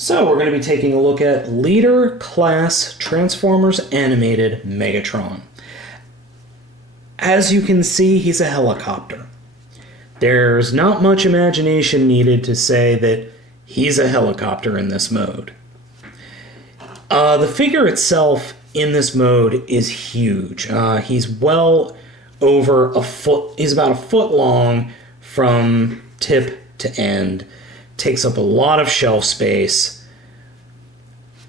So we're going to be taking a look at Leader Class Transformers Animated Megatron. As you can see, he's a helicopter. There's not much imagination needed to say that he's a helicopter in this mode. The figure itself in this mode is huge. He's well over a foot. He's about a foot long from tip to end. Takes up a lot of shelf space.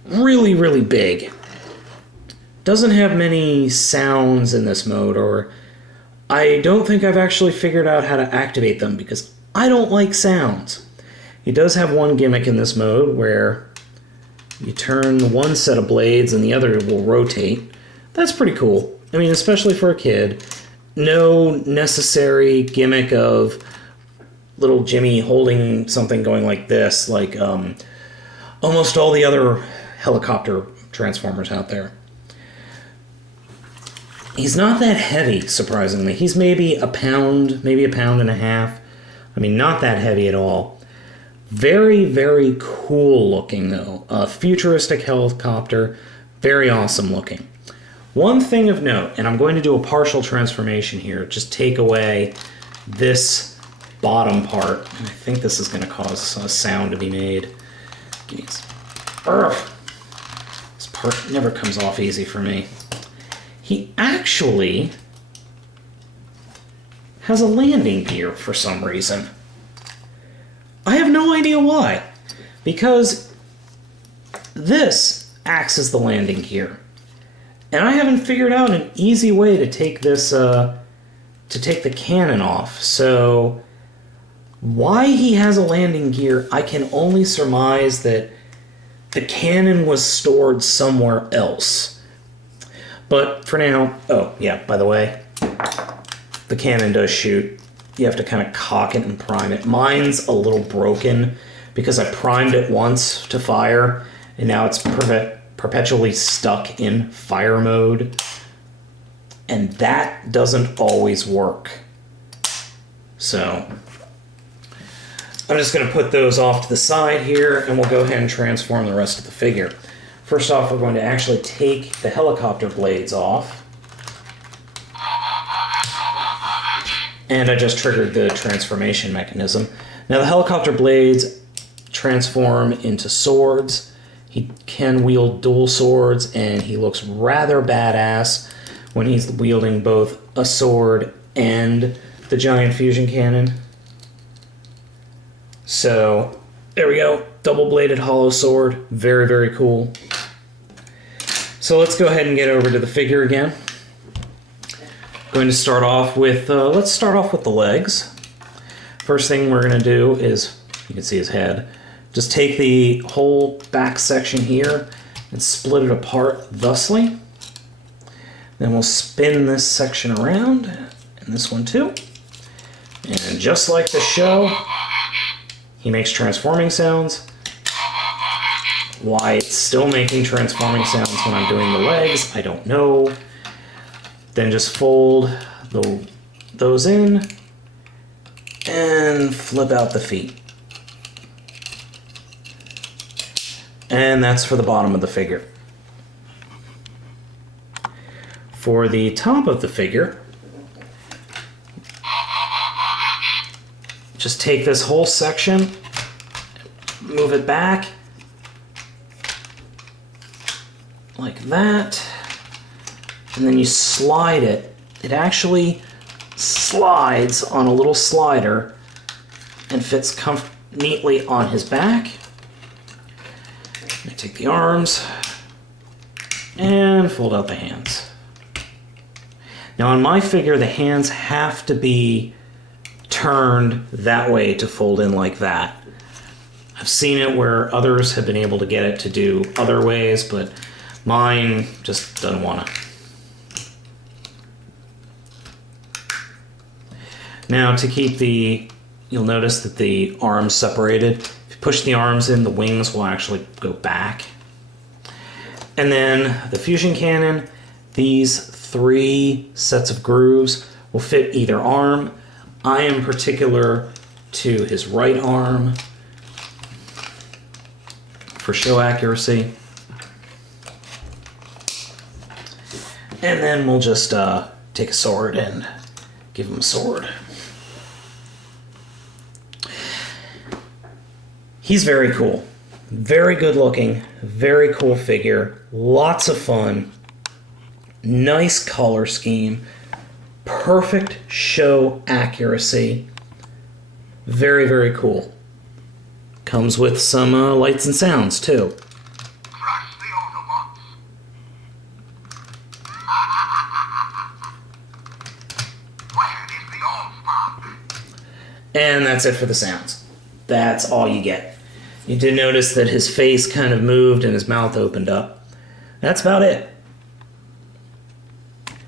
Really, really big. Doesn't have many sounds in this mode, or I don't think I've actually figured out how to activate them because I don't like sounds. He does have one gimmick in this mode where you turn one set of blades and the other will rotate. That's pretty cool. I mean, especially for a kid. No necessary gimmick of little Jimmy holding something going like this, like almost all the other helicopter Transformers out there. He's not that heavy, surprisingly. He's maybe a pound and a half. I mean, not that heavy at all. Very, very cool looking, though. A futuristic helicopter. Very awesome looking. One thing of note, and I'm going to do a partial transformation here, just take away this bottom part. And I think this is going to cause a sound to be made. Jeez. This part never comes off easy for me. He actually has a landing gear for some reason. I have no idea why. Because this acts as the landing gear. And I haven't figured out an easy way to take this, to take the cannon off. So why he has a landing gear, I can only surmise that the cannon was stored somewhere else. But for now, oh yeah, by the way, the cannon does shoot. You have to kind of cock it and prime it. Mine's a little broken because I primed it once to fire, and now it's perpetually stuck in fire mode. And that doesn't always work. So I'm just going to put those off to the side here, and we'll go ahead and transform the rest of the figure. First off, we're going to actually take the helicopter blades off. And I just triggered the transformation mechanism. Now the helicopter blades transform into swords. He can wield dual swords, and he looks rather badass when he's wielding both a sword and the giant fusion cannon. So, there we go. Double-bladed hollow sword. Very, very cool. So let's go ahead and get over to the figure again. Going to start off with, let's start off with the legs. First thing we're going to do is, you can see his head, just take the whole back section here and split it apart thusly. Then we'll spin this section around, and this one too. And just like the show, he makes transforming sounds. Why it's still making transforming sounds when I'm doing the legs, I don't know. Then just fold those in and flip out the feet. And that's for the bottom of the figure. For the top of the figure, just take this whole section, move it back, like that, and then you slide it. It actually slides on a little slider and fits neatly on his back. I take the arms and fold out the hands. Now on my figure, the hands have to be turned that way to fold in like that. I've seen it where others have been able to get it to do other ways, but mine just doesn't want to. Now to keep you'll notice that the arms separated. If you push the arms in, the wings will actually go back. And then the fusion cannon, these 3 sets of grooves will fit either arm. I am particular to his right arm. for show accuracy. And then we'll just take a sword and give him a sword. He's very cool. Very good looking. Very cool figure. Lots of fun. Nice color scheme. Perfect show accuracy. Very, very cool. Comes with some lights and sounds, too. And that's it for the sounds. That's all you get. You did notice that his face kind of moved and his mouth opened up. That's about it.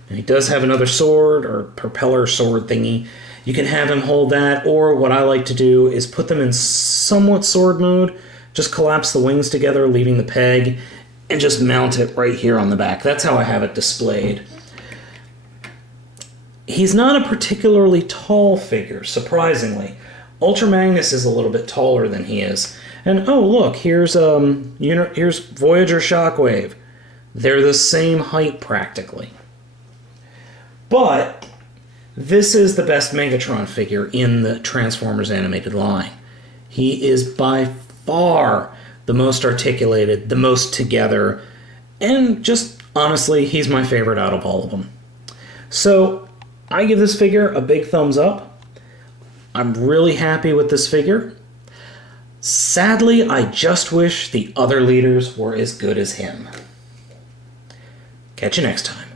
And he does have another sword or propeller sword thingy. You can have him hold that, or what I like to do is put them in somewhat sword mode, just collapse the wings together, leaving the peg, and just mount it right here on the back. That's how I have it displayed. He's not a particularly tall figure, surprisingly. Ultra Magnus is a little bit taller than he is. And oh look, here's Voyager Shockwave. They're the same height practically. But this is the best Megatron figure in the Transformers animated line. He is by far the most articulated, the most together, and just honestly, he's my favorite out of all of them. So I give this figure a big thumbs up. I'm really happy with this figure. Sadly, I just wish the other leaders were as good as him. Catch you next time.